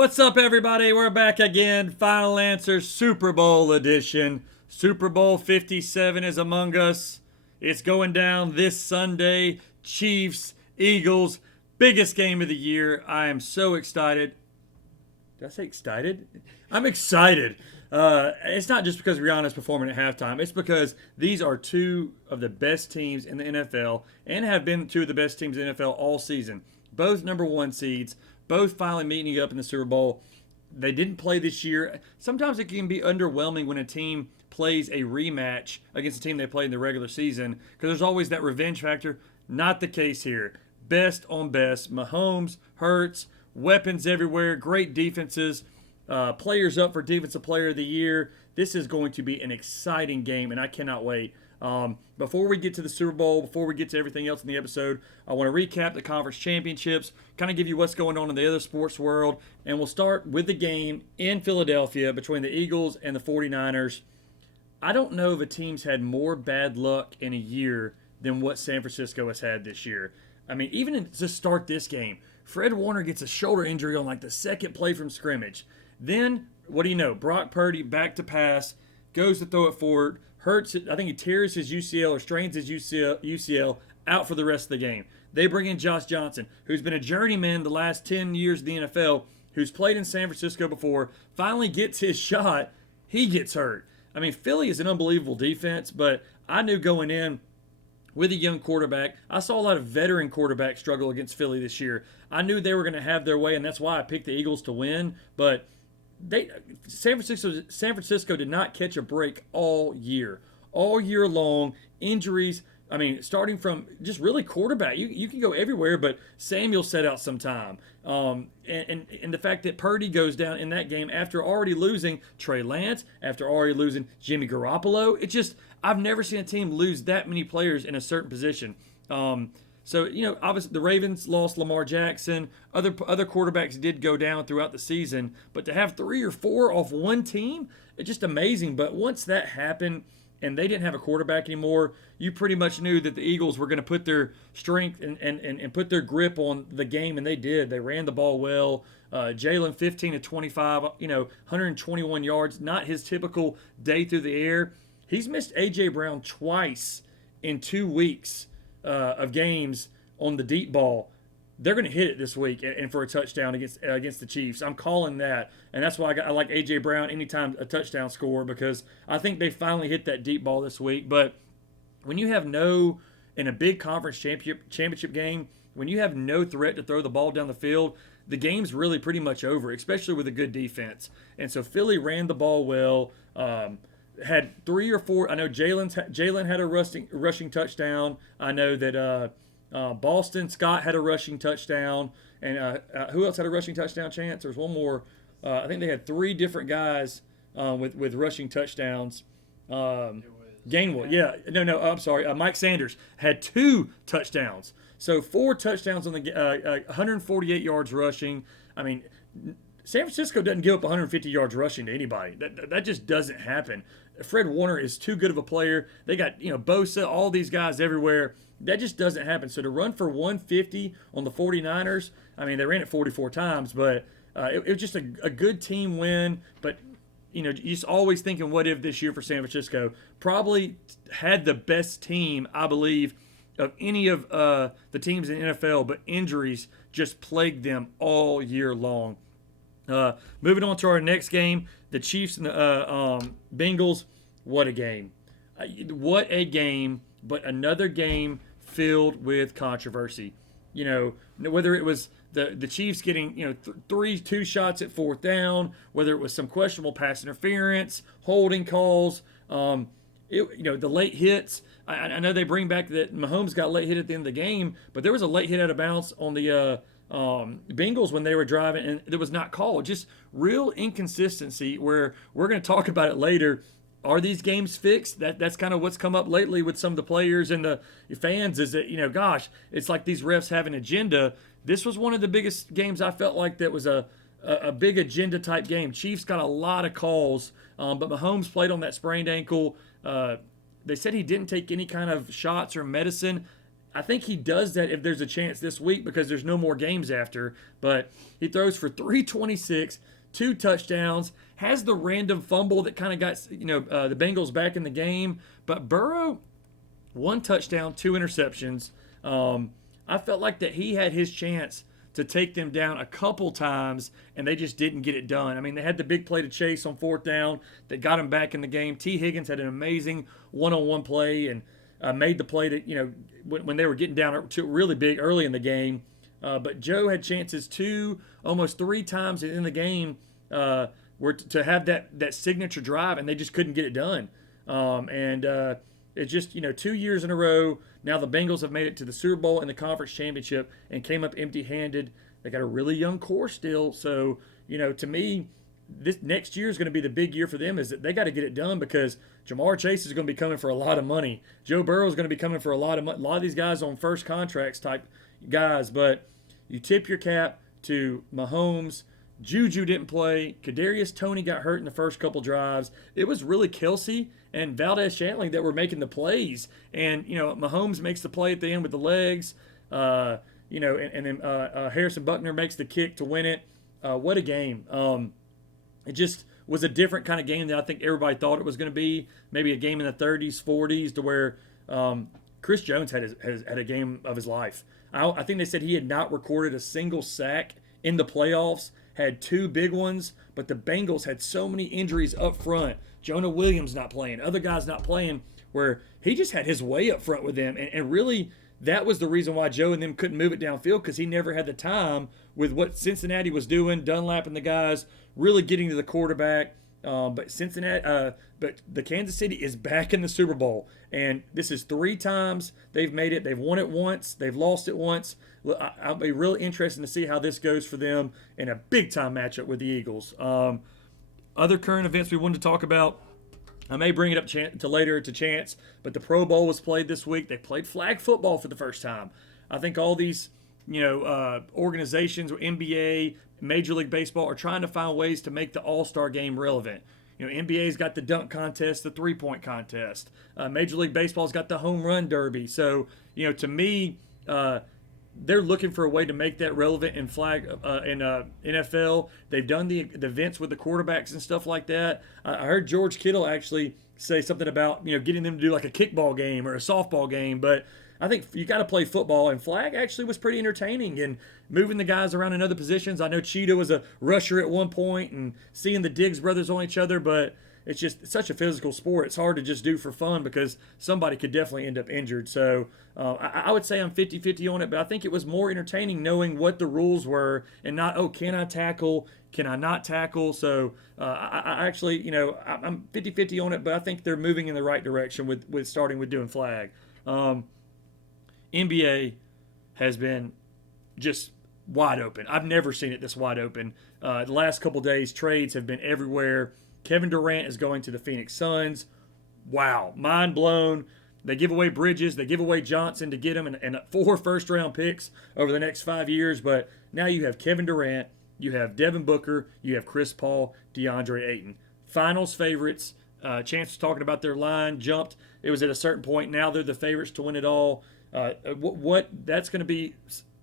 What's up, everybody? We're back again. Final Answer Super Bowl edition. Super Bowl 57 is among us. It's going down this Sunday. Chiefs, Eagles, biggest game of the year. I am so excited. Did I say excited? I'm excited. It's not just because Rihanna's performing at halftime. It's because these are two of the best teams in the NFL and have been two of the best teams in the NFL all season. Both number one seeds, both finally meeting up in the Super Bowl. They didn't play this year. Sometimes it can be underwhelming when a team plays a rematch against a team they played in the regular season because there's always that revenge factor. Not the case here. Best on best. Mahomes, Hurts, weapons everywhere, great defenses, players up for Defensive Player of the Year. This is going to be an exciting game, and I cannot wait. Before we get to the Super Bowl, before we get to everything else in the episode, I want to recap the conference championships, kind of give you what's going on in the other sports world, and we'll start with the game in Philadelphia between the Eagles and the 49ers. I don't know if a team's had more bad luck in a year than what San Francisco has had this year. I mean, even to start this game, Fred Warner gets a shoulder injury on like the second play from scrimmage. Then, what do you know? Brock Purdy back to pass, goes to throw it forward. Hurts, I think he tears his UCL or strains his UCL out for the rest of the game. They bring in Josh Johnson, who's been a journeyman the last 10 years of the NFL, who's played in San Francisco before, finally gets his shot. He gets hurt. I mean, Philly is an unbelievable defense, but I knew going in with a young quarterback, I saw a lot of veteran quarterbacks struggle against Philly this year. I knew they were going to have their way, and that's why I picked the Eagles to win, but San Francisco did not catch a break all year long. Injuries. I mean, starting from just really quarterback, you can go everywhere, but Samuel set out some time. And the fact that Purdy goes down in that game after already losing Trey Lance, after already losing Jimmy Garoppolo, I've never seen a team lose that many players in a certain position. So, obviously the Ravens lost Lamar Jackson. Other quarterbacks did go down throughout the season. But to have 3 or 4 off one team, it's just amazing. But once that happened and they didn't have a quarterback anymore, you pretty much knew that the Eagles were going to put their strength and put their grip on the game, and they did. They ran the ball well. Jalen 15 to 25, 121 yards, not his typical day through the air. He's missed A.J. Brown twice in 2 weeks of games on the deep ball. They're going to hit it this week and for a touchdown against the Chiefs. I'm calling that, and that's why I like A.J. Brown anytime a touchdown score, because I think they finally hit that deep ball this week. But when you have in a big conference championship game, when you have no threat to throw the ball down the field, the game's really pretty much over, especially with a good defense. And so Philly ran the ball well. Had 3 or 4. I know Jalen had a rushing touchdown. I know that Boston Scott had a rushing touchdown, and who else had a rushing touchdown? Chance? There's one more. I think they had 3 different guys with rushing touchdowns. Gainwell, yeah, no, I'm sorry. Mike Sanders had 2 touchdowns, so 4 touchdowns on the 148 yards rushing. I mean, San Francisco doesn't give up 150 yards rushing to anybody. That just doesn't happen. Fred Warner is too good of a player. They got Bosa, all these guys everywhere. That just doesn't happen. So to run for 150 on the 49ers, I mean, they ran it 44 times, but it was just a good team win. But you're just always thinking, what if this year for San Francisco? Probably had the best team, I believe, of any of the teams in the NFL, but injuries just plagued them all year long. Moving on to our next game, the Chiefs and the Bengals. What a game. What a game, but another game filled with controversy. Whether it was the Chiefs getting 2 shots at 4th down, whether it was some questionable pass interference, holding calls, the late hits. I know they bring back that Mahomes got late hit at the end of the game, but there was a late hit out of bounds on the Bengals when they were driving, and it was not called. Just real inconsistency where we're going to talk about it later. Are these games fixed? That's kind of what's come up lately with some of the players and the fans is that, it's like these refs have an agenda. This was one of the biggest games I felt like that was a big agenda type game. Chiefs got a lot of calls, but Mahomes played on that sprained ankle. They said he didn't take any kind of shots or medicine. I think he does that if there's a chance this week because there's no more games after. But he throws for 326, 2 touchdowns, has the random fumble that kind of got the Bengals back in the game. But Burrow, 1 touchdown, 2 interceptions. I felt like that he had his chance to take them down a couple times, and they just didn't get it done. I mean, they had the big play to Chase on 4th down that got him back in the game. T. Higgins had an amazing one-on-one play and made the play that, when they were getting down to really big early in the game. But Joe had chances 2, almost 3 times in the game were to have that signature drive, and they just couldn't get it done. It's just, 2 years in a row. Now the Bengals have made it to the Super Bowl and the conference championship and came up empty-handed. They got a really young core still. So, to me, this next year is going to be the big year for them, is that they got to get it done because Jamar Chase is going to be coming for a lot of money. Joe Burrow is going to be coming for a lot of money. A lot of these guys on first contracts type guys. But you tip your cap to Mahomes. Juju didn't play. Kadarius Toney got hurt in the first couple drives. It was really Kelsey and Valdez-Scantling that were making the plays. And, Mahomes makes the play at the end with the legs. And then Harrison Buckner makes the kick to win it. What a game. It just was a different kind of game than I think everybody thought it was going to be. Maybe a game in the 30s, 40s, to where Chris Jones had a game of his life. I think they said he had not recorded a single sack in the playoffs, had 2 big ones, but the Bengals had so many injuries up front. Jonah Williams not playing, other guys not playing, where he just had his way up front with them. And really, that was the reason why Joe and them couldn't move it downfield, because he never had the time with what Cincinnati was doing, Dunlap and the guys really getting to the quarterback. But the Kansas City is back in the Super Bowl, and this is 3 times they've made it. They've won it once, they've lost it once. I'll be really interested to see how this goes for them in a big time matchup with the Eagles. Other current events we wanted to talk about, I may bring it up to later to Chance, but the Pro Bowl was played this week. They played flag football for the first time. I think all these organizations, NBA, Major League Baseball, are trying to find ways to make the All-Star game relevant. NBA's got the dunk contest, the three-point contest. Major League Baseball's got the home run derby. So, to me, they're looking for a way to make that relevant in NFL. They've done the events with the quarterbacks and stuff like that. I heard George Kittle actually say something about getting them to do like a kickball game or a softball game, but I think you got to play football, and flag actually was pretty entertaining and moving the guys around in other positions. I know Cheetah was a rusher at one point and seeing the Diggs brothers on each other, but it's such a physical sport. It's hard to just do for fun because somebody could definitely end up injured. So I would say I'm 50-50 on it, but I think it was more entertaining knowing what the rules were and not, can I tackle, can I not tackle? So I actually, I'm 50-50 on it, but I think they're moving in the right direction with starting with doing flag. NBA has been just wide open. I've never seen it this wide open. The last couple days, trades have been everywhere. Kevin Durant is going to the Phoenix Suns. Wow, mind blown. They give away Bridges, they give away Johnson to get him, and 4 first-round picks over the next 5 years. But now you have Kevin Durant, you have Devin Booker, you have Chris Paul, DeAndre Ayton. Finals favorites. Chance was talking about their line jumped. It was at a certain point. Now they're the favorites to win it all. That's going to be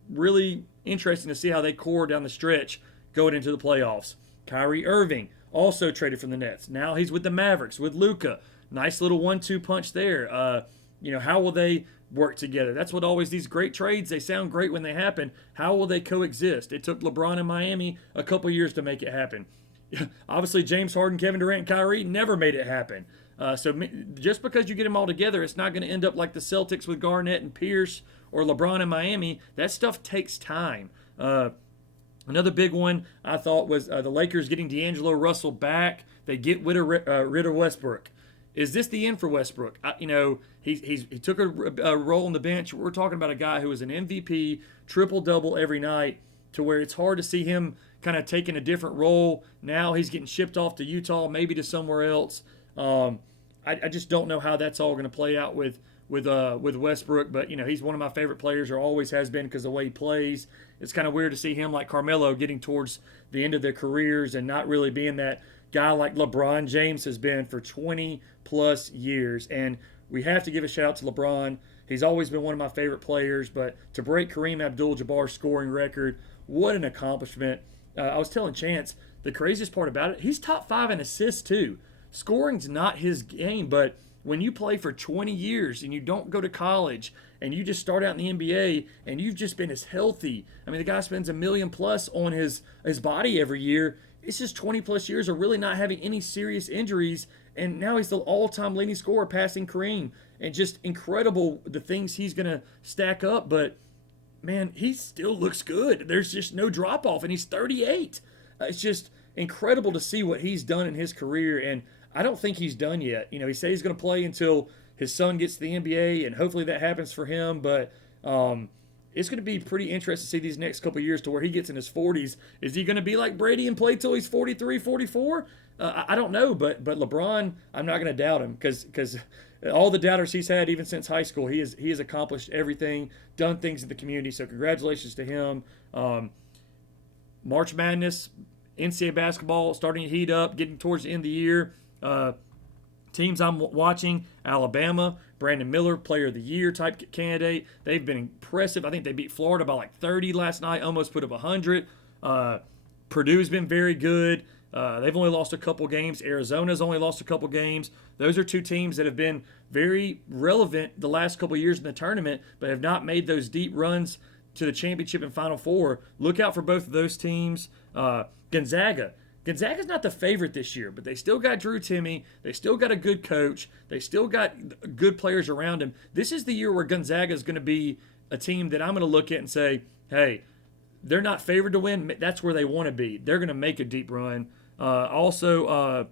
really interesting to see how they core down the stretch going into the playoffs. Kyrie Irving also traded from the Nets. Now he's with the Mavericks with Luka. Nice little 1-2 punch there. How will they work together? That's what always these great trades, they sound great when they happen. How will they coexist? It took LeBron and Miami a couple years to make it happen. Obviously, James Harden, Kevin Durant, and Kyrie never made it happen. So just because you get them all together, it's not going to end up like the Celtics with Garnett and Pierce or LeBron and Miami. That stuff takes time. Another big one I thought was the Lakers getting D'Angelo Russell back. They get rid of Westbrook. Is this the end for Westbrook? He took a role on the bench. We're talking about a guy who was an MVP, triple-double every night, to where it's hard to see him kind of taking a different role. Now he's getting shipped off to Utah, maybe to somewhere else. I just don't know how that's all going to play out with Westbrook, but he's one of my favorite players, or always has been, because of the way he plays. It's kind of weird to see him like Carmelo getting towards the end of their careers and not really being that guy like LeBron James has been for 20 plus years. And we have to give a shout out to LeBron. He's always been one of my favorite players, but to break Kareem Abdul-Jabbar's scoring record, what an accomplishment. I was telling Chance, the craziest part about it, he's top 5 in assists too. Scoring's not his game, but when you play for 20 years and you don't go to college and you just start out in the NBA and you've just been as healthy. I mean, the guy spends $1 million plus on his body every year. It's just 20 plus years of really not having any serious injuries, and now he's the all-time leading scorer, passing Kareem, and just incredible the things he's gonna stack up. But man, he still looks good. There's just no drop off, and he's 38. It's just incredible to see what he's done in his career, and I don't think he's done yet. You know, he said he's going to play until his son gets to the NBA, and hopefully that happens for him. But it's going to be pretty interesting to see these next couple of years to where he gets in his 40s. Is he going to be like Brady and play till he's 43, 44? I don't know, but LeBron, I'm not going to doubt him because all the doubters he's had even since high school, he has accomplished everything, done things in the community. So congratulations to him. March Madness, NCAA basketball starting to heat up, getting towards the end of the year. Teams I'm watching, Alabama, Brandon Miller, Player of the Year type candidate. They've been impressive. I think they beat Florida by like 30 last night, almost put up 100. Purdue's been very good. They've only lost a couple games. Arizona's only lost a couple games. Those are two teams that have been very relevant the last couple years in the tournament, but have not made those deep runs to the championship and Final Four. Look out for both of those teams. Gonzaga's not the favorite this year, but they still got Drew Timme. They still got a good coach. They still got good players around him. This is the year where Gonzaga is going to be a team that I'm going to look at and say, hey, they're not favored to win. That's where they want to be. They're going to make a deep run. I was going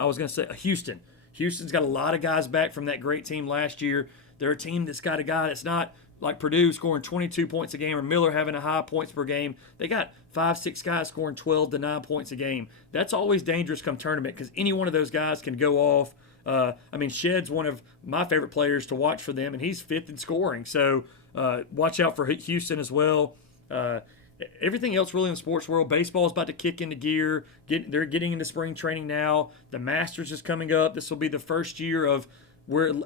to say Houston. Houston's got a lot of guys back from that great team last year. They're a team that's got a guy that's not like Purdue scoring 22 points a game or Miller having a high points per game. They got 5-6 guys scoring 12 to 9 points a game. That's always dangerous come tournament because any one of those guys can go off. Shedd's one of my favorite players to watch for them, and he's 5th in scoring. So watch out for Houston as well. Everything else really in the sports world, baseball is about to kick into gear. They're getting into spring training now. The Masters is coming up. This will be the first year of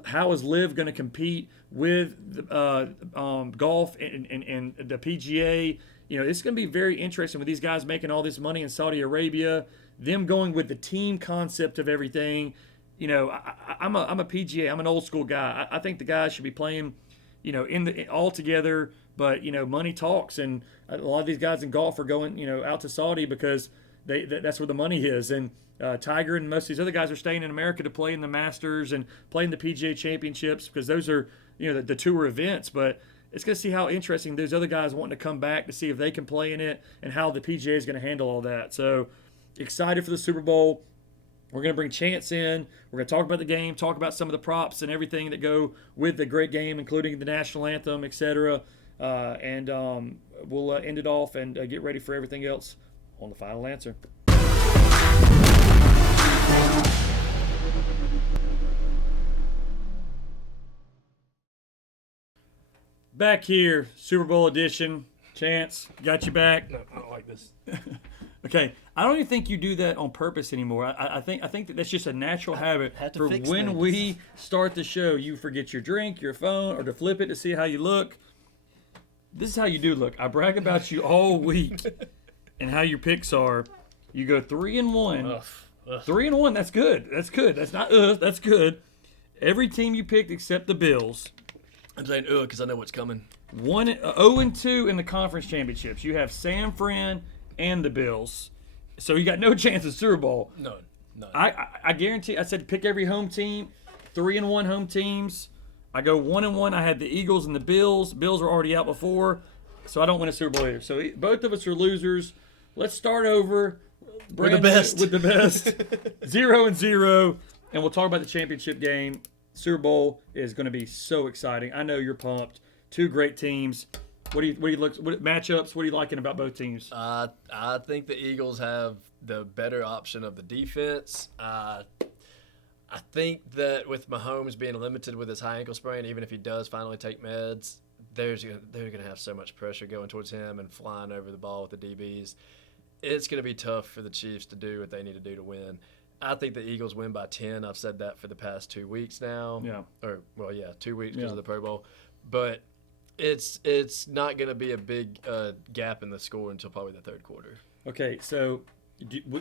how is LIV going to compete with golf and the PGA. You know, it's going to be very interesting with these guys making all this money in Saudi Arabia, them going with the team concept of everything. You know, I'm a PGA. I'm an old school guy. I think the guys should be playing, you know, all together. But you know, money talks, and a lot of these guys in golf are going, you know, out to Saudi because that's where the money is. And Tiger and most of these other guys are staying in America to play in the Masters and play in the PGA Championships because those are, you know, the tour events. But it's going to see how interesting those other guys wanting to come back to see if they can play in it and how the PGA is going to handle all that. So excited for the Super Bowl. We're going to bring Chance in. We're going to talk about the game, talk about some of the props and everything that go with the great game, including the national anthem, etc. And we'll end it off and get ready for everything else on the Final Answer. Back here, Super Bowl edition. Chance, got you back. No, I don't like this. Okay, I don't even think you do that on purpose anymore. I think that that's just a natural habit for when we start the show. You forget your drink, your phone, or to flip it to see how you look. This is how you do look. I brag about you all week and how your picks are. You go 3-1. 3-1. That's good. That's good. That's not that's good. Every team you picked except the Bills. I'm saying because I know what's coming. 0-2 in the conference championships. You have San Fran and the Bills. So you got no chance of Super Bowl. None. I guarantee. I said pick every home team. 3-1 home teams. I go 1-1. I had the Eagles and the Bills. Bills were already out before, so I don't win a Super Bowl either. So both of us are losers. Let's start over. With the best. With the best. 0-0, and we'll talk about the championship game. Super Bowl is going to be so exciting. I know you're pumped. Two great teams. What matchups? What are you liking about both teams? I think the Eagles have the better option of the defense. I think that with Mahomes being limited with his high ankle sprain, even if he does finally take meds, they're going to have so much pressure going towards him and flying over the ball with the DBs. It's going to be tough for the Chiefs to do what they need to do to win. I think the Eagles win by 10. I've said that for the past 2 weeks now. Yeah. 2 weeks because of the Pro Bowl. But it's not going to be a big gap in the score until probably the third quarter. Okay, so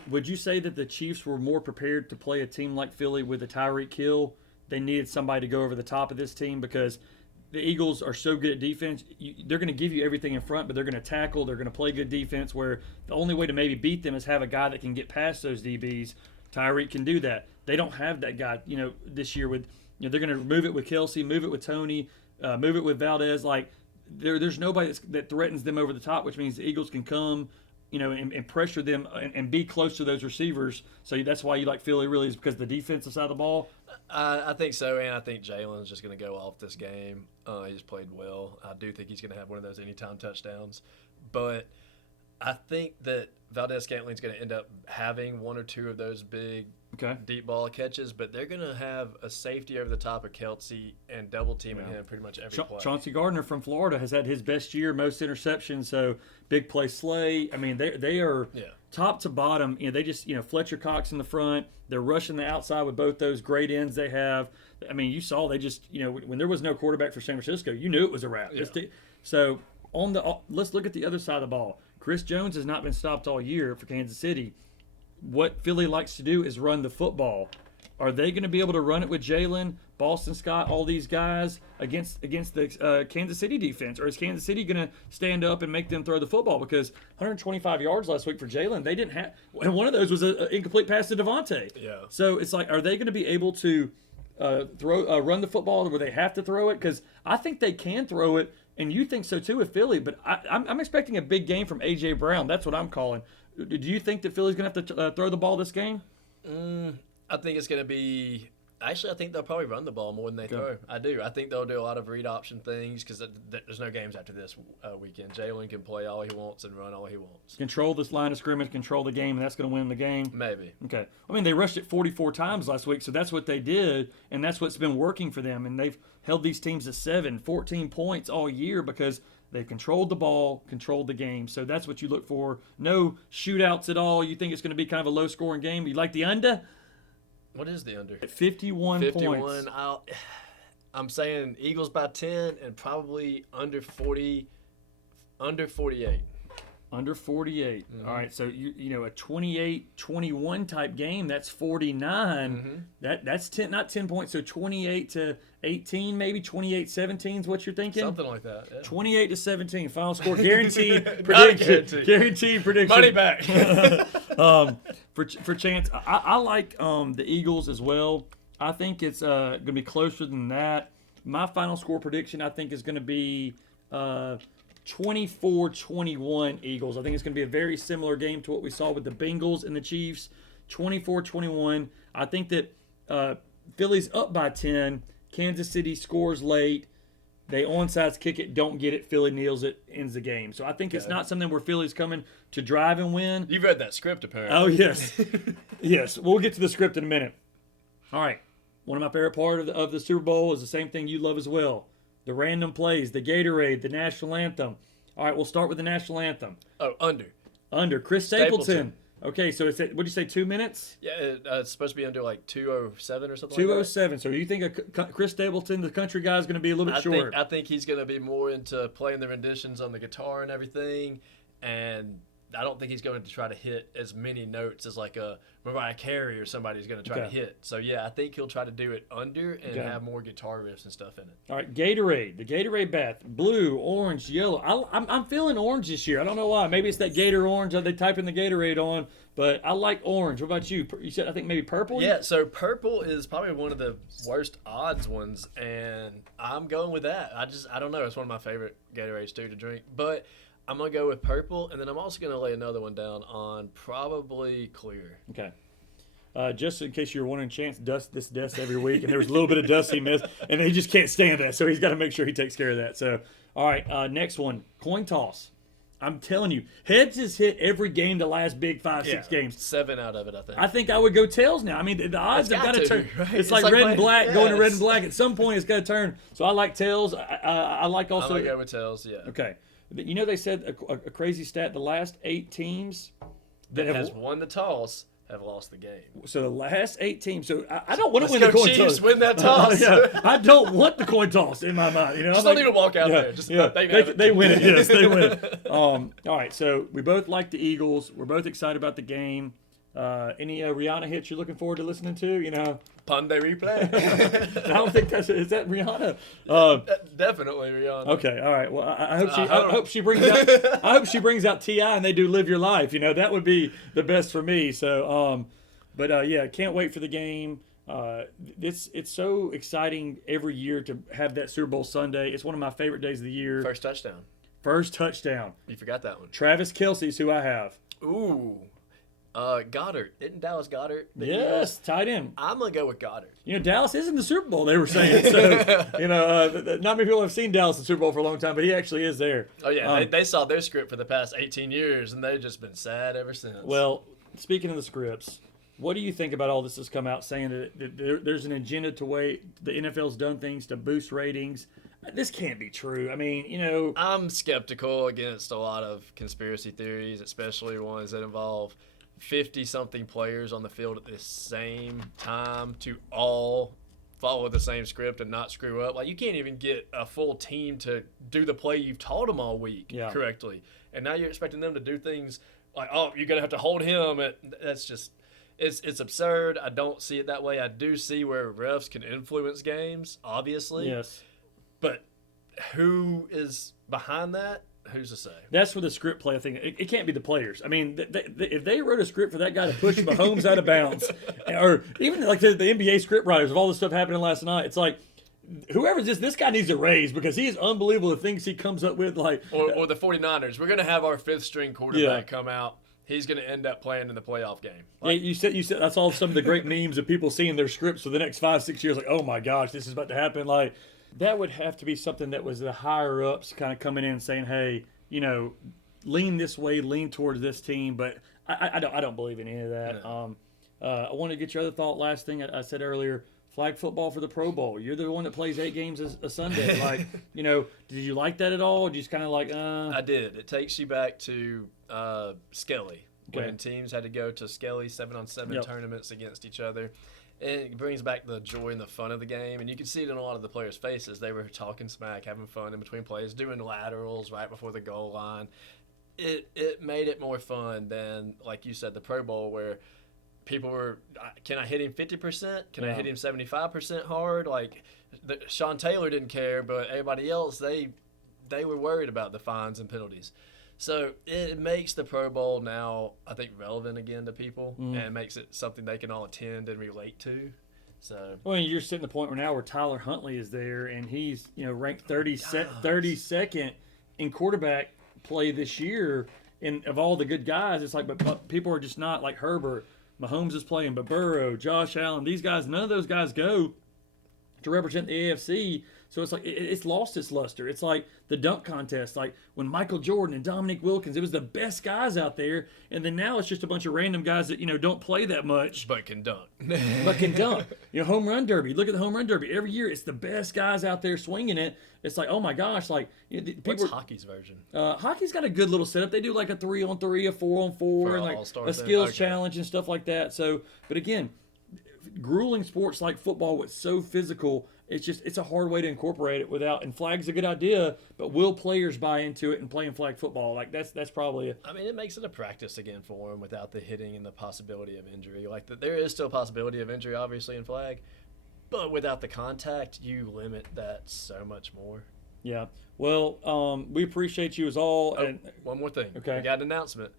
would you say that the Chiefs were more prepared to play a team like Philly with a Tyreek Hill? They needed somebody to go over the top of this team because the Eagles are so good at defense. They're going to give you everything in front, but they're going to tackle. They're going to play good defense where the only way to maybe beat them is have a guy that can get past those DBs. Tyreek can do that. They don't have that guy, this year with, they're going to move it with Kelsey, move it with Tony, move it with Valdez. Like, there's nobody that threatens them over the top, which means the Eagles can come, and pressure them and be close to those receivers. So that's why you like Philly really is because of the defensive side of the ball. I think so, and I think Jalen's just going to go off this game. He just played well. I do think he's going to have one of those anytime touchdowns. But I think that Valdez-Scantling's going to end up having one or two of those big deep ball catches, but they're going to have a safety over the top of Kelsey and double teaming him pretty much every play. Chauncey Gardner from Florida has had his best year, most interceptions, so big play Slay. I mean, they are top to bottom. They just, Fletcher Cox in the front. They're rushing the outside with both those great ends they have. I mean, you saw they just, when there was no quarterback for San Francisco, you knew it was a wrap. Yeah. So let's look at the other side of the ball. Chris Jones has not been stopped all year for Kansas City. What Philly likes to do is run the football. Are they going to be able to run it with Jalen, Boston Scott, all these guys against the Kansas City defense? Or is Kansas City going to stand up and make them throw the football? Because 125 yards last week for Jalen, they didn't have – and one of those was an incomplete pass to Devontae. Yeah. So it's like, are they going to be able to run the football where they have to throw it? Because I think they can throw it, and you think so too with Philly. But I'm expecting a big game from A.J. Brown. That's what I'm calling. Do you think that Philly's going to have to throw the ball this game? I think it's going to be – actually, I think they'll probably run the ball more than they throw. I do. I think they'll do a lot of read option things because there's no games after this weekend. Jalen can play all he wants and run all he wants. Control this line of scrimmage, control the game, and that's going to win the game? Maybe. Okay. I mean, they rushed it 44 times last week, so that's what they did, and that's what's been working for them. And they've held these teams to 14 points all year because – they've controlled the ball, controlled the game. So that's what you look for. No shootouts at all. You think it's going to be kind of a low-scoring game. You like the under? What is the under? 51 points. I'm saying Eagles by 10 and probably under 48. Under 48. Mm-hmm. All right, so a 28-21 type game, that's 49. Mm-hmm. That's 10, not 10 points, so 28 to 18 maybe, 28-17 is what you're thinking? Something like that, yeah. 28 to 17, final score, guaranteed prediction. Guaranteed prediction. Money back. For Chance, I like the Eagles as well. I think it's going to be closer than that. My final score prediction, I think, is going to be 24-21 Eagles. I think it's going to be a very similar game to what we saw with the Bengals and the Chiefs. 24-21. I think that Philly's up by 10. Kansas City scores late. They onside kick it, don't get it. Philly kneels it, ends the game. So I think it's not something where Philly's coming to drive and win. You've read that script, apparently. Oh, yes. Yes. We'll get to the script in a minute. All right. One of my favorite part of the Super Bowl is the same thing you love as well. The random plays, the Gatorade, the national anthem. All right, we'll start with the national anthem. Oh, under. Under. Chris Stapleton. Okay, so it's what did you say, 2 minutes? Yeah, it's supposed to be under like 2:07 or something 2:07. Like so you think Chris Stapleton, the country guy, is going to be a little bit shorter? I think he's going to be more into playing the renditions on the guitar and everything, and I don't think he's going to try to hit as many notes as like a Mariah Carey or somebody's going to try to hit. So, yeah, I think he'll try to do it under and have more guitar riffs and stuff in it. All right, Gatorade. The Gatorade bath. Blue, orange, yellow. I'm feeling orange this year. I don't know why. Maybe it's that Gator orange that they type in the Gatorade on, but I like orange. What about you? You said I think maybe purple? Yeah, so purple is probably one of the worst odds ones, and I'm going with that. I don't know. It's one of my favorite Gatorades, too, to drink. But I'm going to go with purple, and then I'm also going to lay another one down on probably clear. Okay. Just in case you were wondering, Chance dusts this desk every week, and there was a little bit of dust he missed, and he just can't stand that, so he's got to make sure he takes care of that. So, all right, next one, coin toss. I'm telling you, heads has hit every game the last big 5-6 games. 7 out of it, I think. I think I would go tails now. I mean, the odds have got to turn. Right? It's like red and black, going to red and black. At some point, it's got to turn. So I like tails. I like also. I like go with tails, yeah. Okay. They said a crazy stat, the last 8 teams that has won the toss have lost the game. So the last 8 teams. So I don't want to win Let's the go coin Chiefs, toss. win that toss. I don't want the coin toss in my mind. Just don't even walk out there. Just they win it. Yes, they win it. All right. So we both like the Eagles. We're both excited about the game. Any Rihanna hits you're looking forward to listening to? Pun de replay. I don't think is that Rihanna. Definitely Rihanna. Okay, all right. Well, I hope she brings out T.I. and they do Live Your Life. That would be the best for me. So, yeah, can't wait for the game. It's so exciting every year to have that Super Bowl Sunday. It's one of my favorite days of the year. First touchdown. You forgot that one. Travis Kelce's who I have. Ooh. Goddard. Isn't Dallas Goddard? Yes, tight end. I'm going to go with Goddard. Dallas is in the Super Bowl, they were saying. So, not many people have seen Dallas in the Super Bowl for a long time, but he actually is there. Oh, yeah. They saw their script for the past 18 years, and they've just been sad ever since. Well, speaking of the scripts, what do you think about all this has come out saying that there's an agenda to way the NFL's done things to boost ratings? This can't be true. I mean, I'm skeptical against a lot of conspiracy theories, especially ones that involve 50-something players on the field at the same time to all follow the same script and not screw up. Like, you can't even get a full team to do the play you've taught them all week correctly. And now you're expecting them to do things like, oh, you're going to have to hold him. That's just – it's absurd. I don't see it that way. I do see where refs can influence games, obviously. Yes. But who is behind that? Who's to say? That's where the script play, I think. It can't be the players. I mean, if they wrote a script for that guy to push Mahomes out of bounds, or even like the NBA script writers of all this stuff happening last night, it's like, whoever's this guy needs a raise because he is unbelievable the things he comes up with. Like, or the 49ers. We're going to have our 5th-string quarterback come out. He's going to end up playing in the playoff game. Like, you said that's all some of the great memes of people seeing their scripts for the next 5-6 years. Like, oh my gosh, this is about to happen. Like, that would have to be something that was the higher ups kind of coming in and saying, hey, lean this way, lean towards this team. But I don't believe in any of that. No. I want to get your other thought. Last thing I said earlier, flag football for the Pro Bowl. You're the one that plays 8 games a Sunday. Like, did you like that at all? Or just kind of like, I did. It takes you back to Skelly. Okay. When teams had to go to Skelly 7-on-7 tournaments against each other. And it brings back the joy and the fun of the game. And you can see it in a lot of the players' faces. They were talking smack, having fun in between plays, doing laterals right before the goal line. It made it more fun than, like you said, the Pro Bowl where people were, can I hit him 50%? Can I hit him 75% hard? Like, Sean Taylor didn't care, but everybody else, they were worried about the fines and penalties. So it makes the Pro Bowl now, I think, relevant again to people, and it makes it something they can all attend and relate to. So, well, you're sitting at the point where Tyler Huntley is there, and he's ranked 32nd in quarterback play this year. And of all the good guys, it's like, but people are just not like Herbert. Mahomes is playing, but Burrow, Josh Allen, these guys, none of those guys go to represent the AFC. So it's like it's lost its luster. It's like the dunk contest, like when Michael Jordan and Dominique Wilkins, it was the best guys out there, and then now it's just a bunch of random guys that don't play that much, but can dunk. Home run derby. Look at the home run derby every year. It's the best guys out there swinging it. It's like, oh my gosh, like what's hockey's version? Hockey's got a good little setup. They do like a 3-on-3, a 4-on-4, and like a skills challenge and stuff like that. So, but again, grueling sports like football, what's so physical. It's a hard way to incorporate it without, and flag's a good idea, but will players buy into it and play in flag football? Like that's probably I mean, it makes it a practice again for them without the hitting and the possibility of injury. Like there is still a possibility of injury, obviously, in flag, but without the contact, you limit that so much more. Yeah. Well, we appreciate you as all. And one more thing. Okay. We got an announcement.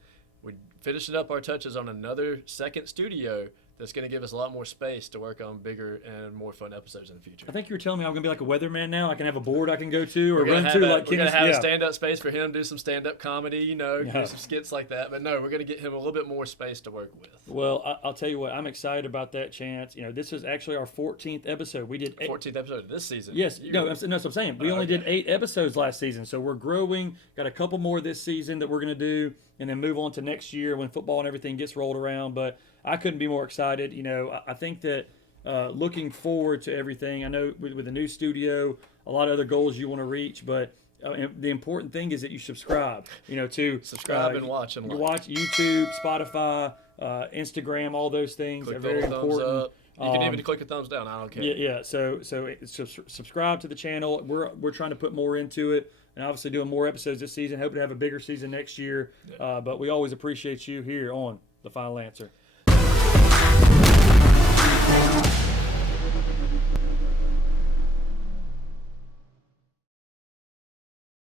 We finishing up our touches on another second studio that's going to give us a lot more space to work on bigger and more fun episodes in the future. I think you were telling me I'm going to be like a weatherman now. I can have a board I can go to or run to. We're going to have a stand-up space for him, do some stand-up comedy, do some skits like that. But no, we're going to get him a little bit more space to work with. Well, I'll tell you what. I'm excited about that chance. This is actually our 14th episode. We did 14th episode of this season. Yes. That's what I'm saying. We only did 8 episodes last season, so we're growing. Got a couple more this season that we're going to do, and then move on to next year when football and everything gets rolled around. But I couldn't be more excited. I think that looking forward to everything. I know with the new studio, a lot of other goals you want to reach, but the important thing is that you subscribe. To subscribe and watch and like. Watch YouTube, Spotify, Instagram, all those things Click are the very little thumbs important. up. You can even click a thumbs down. I don't care. Yeah. So subscribe to the channel. We're trying to put more into it, and obviously doing more episodes this season. Hoping to have a bigger season next year. But we always appreciate you here on The Final Answer.